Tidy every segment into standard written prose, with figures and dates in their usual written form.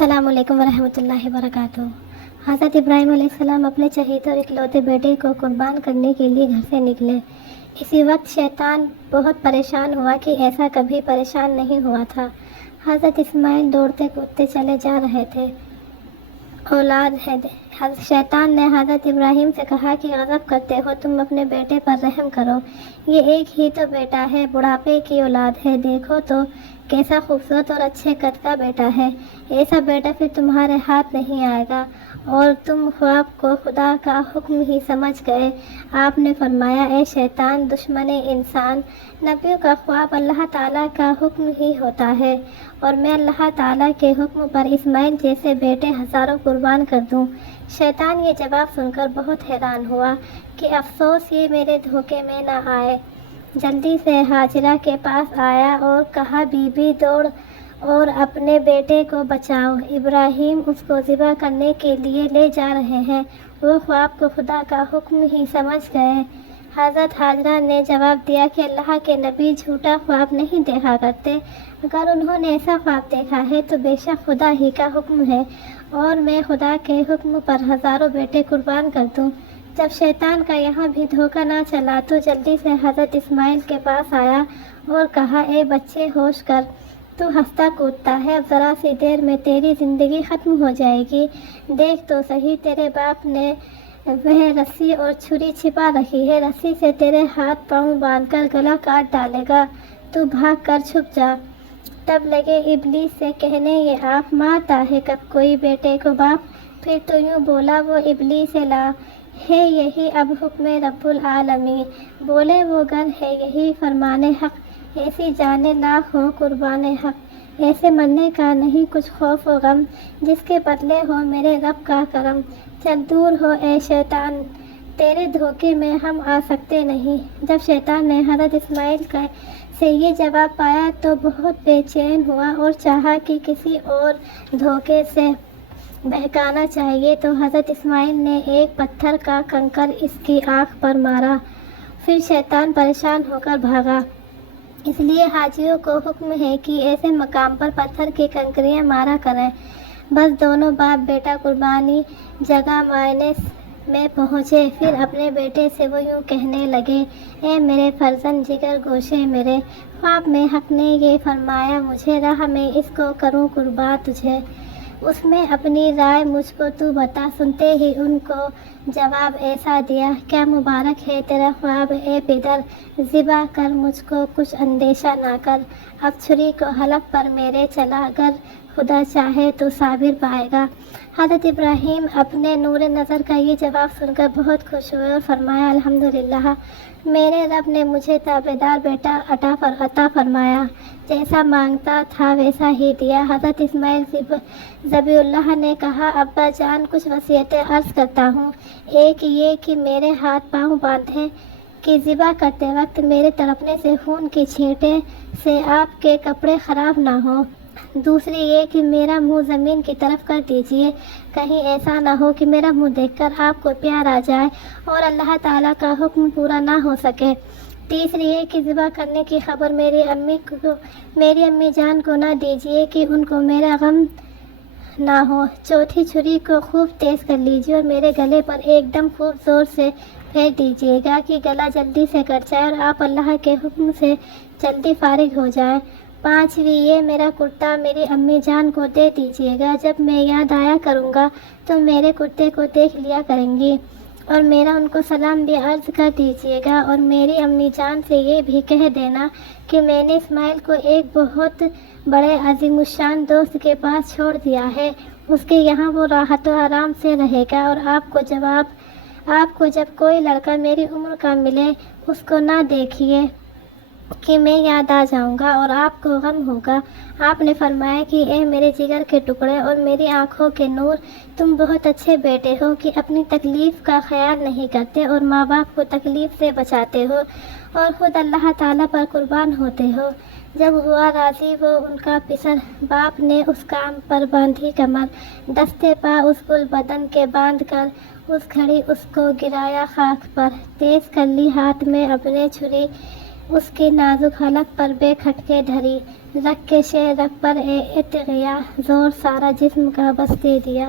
السلام علیکم ورحمۃ اللہ وبرکاتہ۔ حضرت ابراہیم علیہ السلام اپنے چہیتے اور اکلوتے بیٹے کو قربان کرنے کے لیے گھر سے نکلے۔ اسی وقت شیطان بہت پریشان ہوا کہ ایسا کبھی پریشان نہیں ہوا تھا۔ حضرت اسماعیل دوڑتے کودتے چلے جا رہے تھے۔ اولاد ہے۔ شیطان نے حضرت ابراہیم سے کہا کہ غضب کرتے ہو، تم اپنے بیٹے پر رحم کرو، یہ ایک ہی تو بیٹا ہے، بڑھاپے کی اولاد ہے، دیکھو تو کیسا خوبصورت اور اچھے قد کا بیٹا ہے، ایسا بیٹا پھر تمہارے ہاتھ نہیں آئے گا، اور تم خواب کو خدا کا حکم ہی سمجھ گئے۔ آپ نے فرمایا، اے شیطان، دشمن انسان، نبیوں کا خواب اللہ تعالیٰ کا حکم ہی ہوتا ہے، اور میں اللہ تعالیٰ کے حکم پر اسماعیل جیسے بیٹے ہزاروں قربان کر دوں۔ شیطان یہ جواب سن کر بہت حیران ہوا کہ افسوس یہ میرے دھوکے میں نہ آئے۔ جلدی سے ہاجرہ کے پاس آیا اور کہا، بی بی دوڑ اور اپنے بیٹے کو بچاؤ، ابراہیم اس کو ذبح کرنے کے لیے لے جا رہے ہیں، وہ خواب کو خدا کا حکم ہی سمجھ گئے۔ حضرت ہاجرہ نے جواب دیا کہ اللہ کے نبی جھوٹا خواب نہیں دیکھا کرتے، اگر انہوں نے ایسا خواب دیکھا ہے تو بے شک خدا ہی کا حکم ہے، اور میں خدا کے حکم پر ہزاروں بیٹے قربان کر دوں۔ جب شیطان کا یہاں بھی دھوکہ نہ چلا تو جلدی سے حضرت اسماعیل کے پاس آیا اور کہا، اے بچے، ہوش کر، تو ہنستا کودتا ہے، اب ذرا سی دیر میں تیری زندگی ختم ہو جائے گی، دیکھ تو صحیح، تیرے باپ نے وہ رسی اور چھری چھپا رکھی ہے، رسی سے تیرے ہاتھ پاؤں باندھ کر گلا کاٹ ڈالے گا، تو بھاگ کر چھپ جا۔ تب لگے ابلیس سے کہنے، یہ آپ مارتا ہے کب کوئی بیٹے کو باپ؟ پھر تو یوں بولا، وہ ابلیس لا ہے یہی اب حکم رب العالمین، بولے وہ گر ہے یہی فرمان حق، ایسی جانیں لاکھ ہو قربان حق، ایسے مرنے کا نہیں کچھ خوف و غم، جس کے بدلے ہو میرے رب کا کرم، چل دور ہو اے شیطان، تیرے دھوکے میں ہم آ سکتے نہیں۔ جب شیطان نے حضرت اسماعیل سے یہ جواب پایا تو بہت بے چین ہوا اور چاہا کہ کسی اور دھوکے سے بہکانا چاہیے، تو حضرت اسماعیل نے ایک پتھر کا کنکر اس کی آنکھ پر مارا، پھر شیطان پریشان ہو کر بھاگا۔ اس لیے حاجیوں کو حکم ہے کہ ایسے مقام پر پتھر کی کنکریاں مارا کریں۔ بس دونوں باپ بیٹا قربانی جگہ معائنے میں پہنچے، پھر اپنے بیٹے سے وہ یوں کہنے لگے، اے میرے فرزند جگر گوشے میرے، خواب میں حق نے یہ فرمایا مجھے، راہ میں اس کو کروں قربان تجھے، اس میں اپنی رائے مجھ کو تو بتا۔ سنتے ہی ان کو جواب ایسا دیا، کیا مبارک ہے تیرا خواب اے پدر، ذبح کر مجھ کو کچھ اندیشہ نہ کر، اب چھری کو حلق پر میرے چلا، اگر خدا چاہے تو صابر پائے گا۔ حضرت ابراہیم اپنے نور نظر کا یہ جواب سن کر بہت خوش ہوئے اور فرمایا، الحمدللہ، میرے رب نے مجھے تابعدار بیٹا عطا فرمایا، جیسا مانگتا تھا ویسا ہی دیا۔ حضرت اسماعیل ذبیح اللہ نے کہا، ابا جان، کچھ وصیتیں عرض کرتا ہوں، ایک یہ کہ میرے ہاتھ پاؤں باندھیں کہ ذبح کرتے وقت میرے تڑپنے سے خون کی چھینٹیں سے آپ کے کپڑے خراب نہ ہوں، دوسری یہ کہ میرا منہ زمین کی طرف کر دیجئے، کہیں ایسا نہ ہو کہ میرا منہ دیکھ کر آپ کو پیار آ جائے اور اللہ تعالیٰ کا حکم پورا نہ ہو سکے، تیسری یہ کہ ذبح کرنے کی خبر میری امی جان کو نہ دیجئے کہ ان کو میرا غم نہ ہو، چوتھی چھری کو خوب تیز کر لیجئے اور میرے گلے پر ایک دم خوب زور سے پھیر دیجئے گا کہ گلا جلدی سے کٹ جائے اور آپ اللہ کے حکم سے جلدی فارغ ہو جائیں، پانچویں یہ میرا کرتا میری امی جان کو دے دیجئے گا، جب میں یاد آیا کروں گا تو میرے کرتے کو دیکھ لیا کریں گی، اور میرا ان کو سلام بھی عرض کر دیجئے گا، اور میری امی جان سے یہ بھی کہہ دینا کہ میں نے اسماعیل کو ایک بہت بڑے عظیم الشان دوست کے پاس چھوڑ دیا ہے، اس کے یہاں وہ راحت و آرام سے رہے گا، اور آپ کو جب کوئی لڑکا میری عمر کا ملے اس کو نہ دیکھیے کہ میں یاد آ جاؤں گا اور آپ کو غم ہوگا۔ آپ نے فرمایا کہ اے میرے جگر کے ٹکڑے اور میری آنکھوں کے نور، تم بہت اچھے بیٹے ہو کہ اپنی تکلیف کا خیال نہیں کرتے اور ماں باپ کو تکلیف سے بچاتے ہو اور خود اللہ تعالیٰ پر قربان ہوتے ہو۔ جب ہوا راضی وہ ان کا پسر، باپ نے اس کام پر باندھی کمر، دستے پا اس گل بدن کے باندھ کر، اس گھڑی اس کو گرایا خاک پر، تیز کر لی ہاتھ میں اپنے چھری، اس کی نازک حلق پر بے کھٹکے دھری، رکھ کے شہ رگ پر اے اتغیا، زور سارا جسم کا بس دے دیا،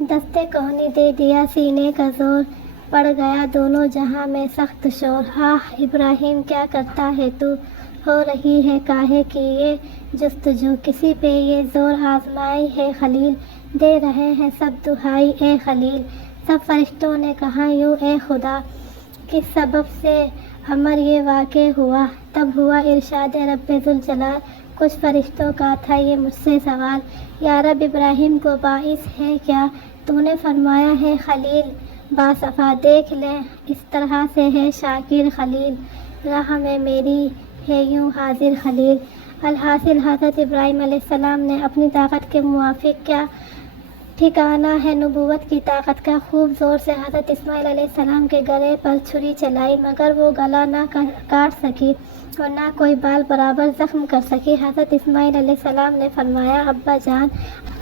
دستے کوہنی دے دیا سینے کا زور، پڑ گیا دونوں جہاں میں سخت شور۔ آہ ابراہیم کیا کرتا ہے تو، ہو رہی ہے کاہے کی یہ جستجو، کسی پہ یہ زور آزمائی ہے خلیل، دے رہے ہیں سب دہائی اے خلیل۔ سب فرشتوں نے کہا یوں اے خدا، کس سبب سے امر یہ واقع ہوا، تب ہوا ارشاد رب ذوالجلال، کچھ فرشتوں کا تھا یہ مجھ سے سوال، یا رب ابراہیم کو باعث ہے کیا، تو نے فرمایا ہے خلیل باصفا، دیکھ لیں اس طرح سے ہے شاکر خلیل، راہ میں میری ہے یوں حاضر خلیل۔ الحاصل حضرت ابراہیم علیہ السلام نے اپنی طاقت کے موافق کیا ٹھکانہ ہے نبوت کی طاقت کا، خوب زور سے حضرت اسماعیل علیہ السلام کے گلے پر چھری چلائی، مگر وہ گلا نہ کاٹ سکی اور نہ کوئی بال برابر زخم کر سکی۔ حضرت اسماعیل علیہ السلام نے فرمایا ابا جان،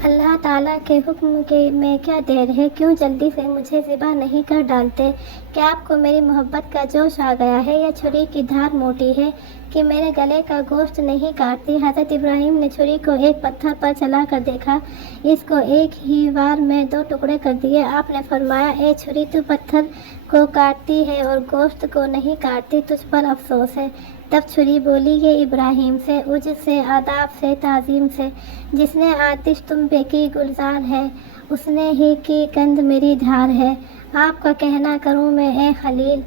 اللہ تعالیٰ کے حکم میں کیا دیر ہے، کیوں جلدی سے مجھے ذبح نہیں کر ڈالتے؟ کیا آپ کو میری محبت کا جوش آ گیا ہے، یا چھری کی دھار موٹی ہے کہ میرے گلے کا گوشت نہیں کاٹتی؟ حضرت ابراہیم نے چھری کو ایک پتھر پر چلا کر دیکھا، اس کو ایک ہی وار میں 2 ٹکڑے کر دیے۔ آپ نے فرمایا اے چھری، تو پتھر کو کاٹتی ہے اور گوشت کو نہیں کاٹتی، تجھ پر افسوس ہے۔ تب چھری بولی یہ ابراہیم سے، عجز سے، آداب سے، تعظیم سے، جس نے آتش تم پہ کی گلزار ہے، اس نے ہی کی کند میری دھار ہے، آپ کا کہنا کروں میں اے خلیل،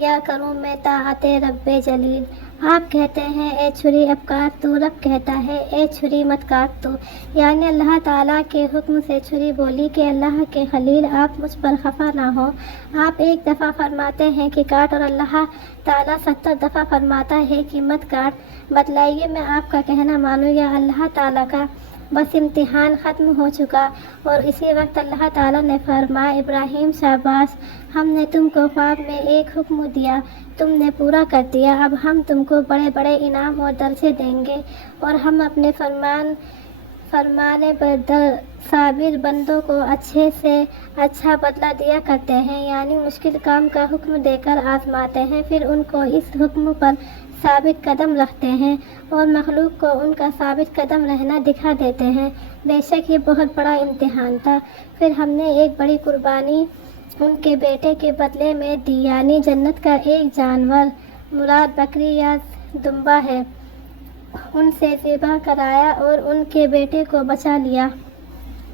یا کروں میں طاعت رب جلیل؟ آپ کہتے ہیں اے چھری اب کاٹ تو، رب کہتا ہے اے چھری مت کاٹ تو، یعنی اللہ تعالیٰ کے حکم سے چھری بولی کہ اللہ کے خلیل آپ مجھ پر خفا نہ ہو، آپ ایک دفعہ فرماتے ہیں کہ کاٹ اور اللہ تعالیٰ 70 دفعہ فرماتا ہے کہ مت کاٹ، بتلائیے میں آپ کا کہنا مانوں یا اللہ تعالیٰ کا؟ بس امتحان ختم ہو چکا، اور اسی وقت اللہ تعالیٰ نے فرمایا ابراہیم شاباش، ہم نے تم کو خواب میں ایک حکم دیا، تم نے پورا کر دیا، اب ہم تم کو بڑے بڑے انعام اور درجے دیں گے، اور ہم اپنے فرمانے پر صابر بندوں کو اچھے سے اچھا بدلہ دیا کرتے ہیں، یعنی مشکل کام کا حکم دے کر آزماتے ہیں، پھر ان کو اس حکم پر ثابت قدم رکھتے ہیں اور مخلوق کو ان کا ثابت قدم رہنا دکھا دیتے ہیں۔ بے شک یہ بہت بڑا امتحان تھا، پھر ہم نے ایک بڑی قربانی ان کے بیٹے کے بدلے میں دی، یعنی جنت کا ایک جانور، مراد بکری یا دمبا ہے، ان سے ذبح کرایا اور ان کے بیٹے کو بچا لیا۔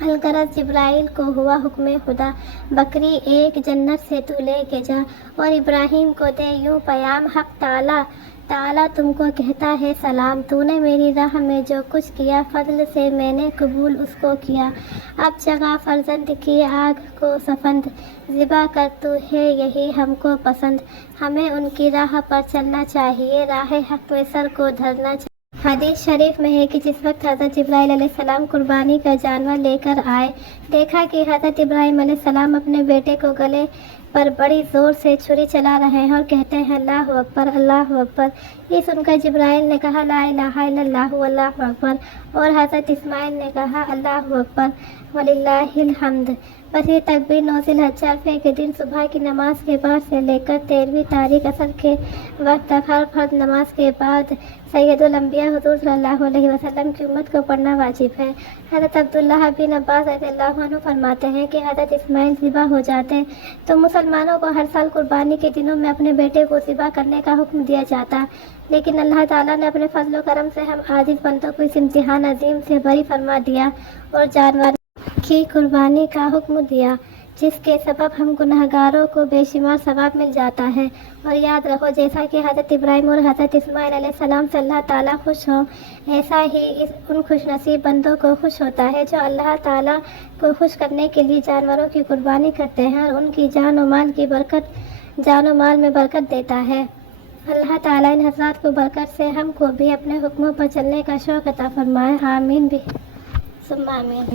الغرض جبرائیل کو ہوا حکم خدا، بکری ایک جنت سے تو لے کے جا اور ابراہیم کو دے یوں پیام، حق تعالیٰ تم کو کہتا ہے سلام، تو نے میری راہ میں جو کچھ کیا، فضل سے میں نے قبول اس کو کیا، اب جگہ فرزند کی آگ کو سفند، ذبح کر تو ہے یہی ہم کو پسند، ہمیں ان کی راہ پر چلنا چاہیے، راہ حق میں سر کو دھرنا چاہیے۔ حدیث شریف میں ہے کہ جس وقت حضرت جبرائیل علیہ السلام قربانی کا جانور لے کر آئے، دیکھا کہ حضرت ابراہیم علیہ السلام اپنے بیٹے کو گلے پر بڑی زور سے چھری چلا رہے ہیں اور کہتے ہیں اللہ اکبر اللہ اکبر۔ یہ سن کر جبرائیل نے کہا لا الہ الا اللہ واللہ اکبر، اور حضرت اسماعیل نے کہا اللہ اکبر وللہ الحمد۔ بس یہ تکبیر 9 ذی الحجہ عرفے کے دن صبح کی نماز کے بعد سے لے کر 13ویں تاریخ عصر کے وقت تک ہر فرض نماز کے بعد سید الانبیاء حضور صلی اللہ علیہ وسلم کی امت کو پڑھنا واجب ہے۔ حضرت عبداللہ بن عباس رضی اللہ عنہ فرماتے ہیں کہ حضرت اسماعیل ذبح ہو جاتے تو مسلمانوں کو ہر سال قربانی کے دنوں میں اپنے بیٹے کو ذبح کرنے کا حکم دیا جاتا، لیکن اللہ تعالیٰ نے اپنے فضل و کرم سے ہم عاجز بندوں کو اس امتحان عظیم سے بری فرما دیا اور جانور کی قربانی کا حکم دیا، جس کے سبب ہم گنہگاروں کو بے شمار ثواب مل جاتا ہے۔ اور یاد رکھو جیسا کہ حضرت ابراہیم اور حضرت اسماعیل علیہ السلام سے اللہ تعالیٰ خوش ہوں، ایسا ہی ان خوش نصیب بندوں کو خوش ہوتا ہے جو اللہ تعالیٰ کو خوش کرنے کے لیے جانوروں کی قربانی کرتے ہیں اور ان کی جان و مال میں برکت دیتا ہے۔ اللہ تعالیٰ ان حضرات کو برکت سے ہم کو بھی اپنے حکموں پر چلنے کا شوق عطا فرمائے، آمین ثم آمین۔